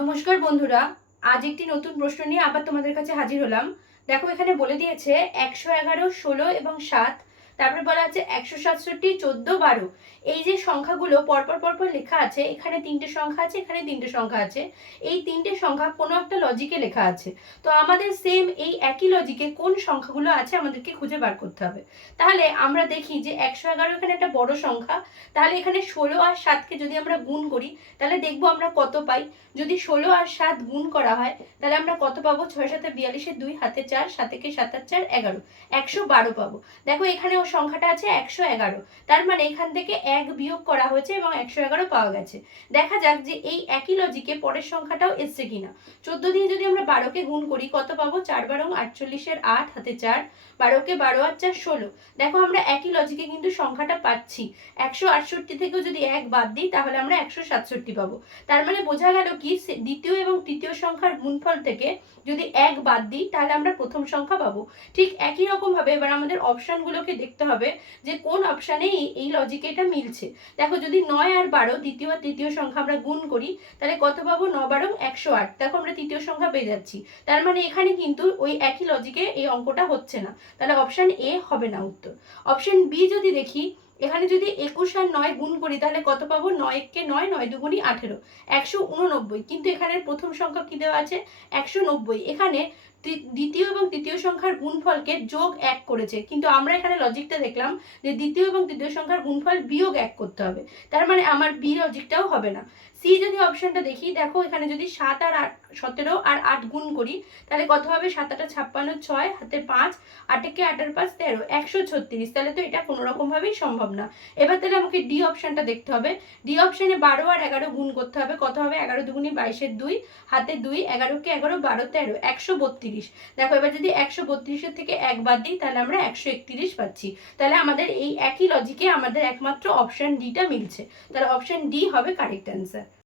নমস্কার বন্ধুরা, আজ একটি নতুন প্রশ্ন নিয়ে আবার তোমাদের কাছে হাজির হলাম। দেখো এখানে বলে দিয়েছে 111, 16 এবং 7। তারপরে বলা আছে 167, 14, 12। এই যে সংখ্যাগুলো পরপর পরপর লেখা আছে, এখানে তিনটে সংখ্যা আছে, এখানে তিনটে সংখ্যা আছে। এই তিনটে সংখ্যা কোনো একটা লজিকে লেখা আছে। তো আমাদের সেম এই একই লজিকে কোন সংখ্যাগুলো আছে আমাদেরকে খুঁজে বার করতে হবে। তাহলে আমরা দেখি যে 111 এখানে একটা বড় সংখ্যা। তাহলে এখানে 16 আর 7কে যদি আমরা গুণ করি তাহলে দেখবো আমরা কত পাই। যদি 16 আর 7 গুণ করা হয় তাহলে আমরা কত পাবো? 6 7 42, 2 হাতে 4, 7 একে 7 আর 4 11, 112 পাবো। দেখো এখানে ও সংখ্যাটা আছে 111, তার মানে এখান থেকে 1 বিয়োগ করা হয়েছে এবং 111 পাওয়া গেছে। দেখা যাক যে এই একই লজিকে পরের সংখ্যাটাও এসছে কিনা। 14 দিয়ে যদি আমরা 12কে গুণ করি কত পাবো? 4 12 48 এর 8 হাতে 4, 12কে 12 আর 4 16। দেখো আমরা একই লজিকে কিন্তু সংখ্যাটা পাচ্ছি। 168 থেকেও যদি 1 বাদ দিই তাহলে আমরা 167 পাবো। তার মানে বোঝা গেল কি, দ্বিতীয় এবং তৃতীয় সংখ্যার গুণফল থেকে যদি 1 বাদ দিই তাহলে আমরা প্রথম সংখ্যা পাবো। ঠিক একই রকম ভাবে এবার আমাদের অপশানগুলোকে দেখতে হবে যে কোন অপশানে এই লজিকে এটা মিলছে। দেখো যদি 9 আর 12 দ্বিতীয় আর তৃতীয় সংখ্যা আমরা গুণ করি তাহলে কত পাবো? 9 12 108। দেখো আমরা তৃতীয় সংখ্যা পেয়ে যাচ্ছি। তার মানে এখানে কিন্তু ওই একই লজিকে এই অঙ্কটা হচ্ছে না। তাহলে অপশান এ হবে না উত্তর। অপশান বি যদি দেখি, এখানে যদি 21 আর 9 গুণ করি তাহলে কত পাবো? 9 কে 9, 9 দুগুণী 18, 189। কিন্তু এখানে প্রথম সংখ্যা কি দেওয়া আছে? 190। এখানে দ্বিতীয় এবং তৃতীয় সংখ্যার গুণফলকে যোগ 1 করেছে, কিন্তু আমরা এখানে লজিকটা দেখলাম যে দ্বিতীয় এবং তৃতীয় সংখ্যার গুণফল বিয়োগ 1 করতে হবে। তার মানে আমার বি লজিকটাও হবে না। সি যদি অপশনটা দেখি, দেখো এখানে যদি 7 আর 8, 17 আর 8 গুণ করি তাহলে কত হবে? 7 8 56, 6 হাতে 5, 8 কে 8 আর 5 13, 136। তাহলে তো এটা কোনো রকম ভাবেই সম্ভব না। এবার তাহলে আমাকে ডি অপশনটা দেখতে হবে। ডি অপশনে 12 আর 11 গুণ করতে হবে। কত হবে? 11 দুগুণী 22 এর 2 হাতে 2, 11 কে 11, 12 13, 132। দেখো এবার যদি 132 এর থেকে 1 বাদ দিই তাহলে আমরা 131 পাচ্ছি। তাহলে আমাদের এই একই লজিকে আমাদের একমাত্র অপশন ডিটা মিলছে। তাহলে অপশন ডি হবে কারেক্ট অ্যান্সার।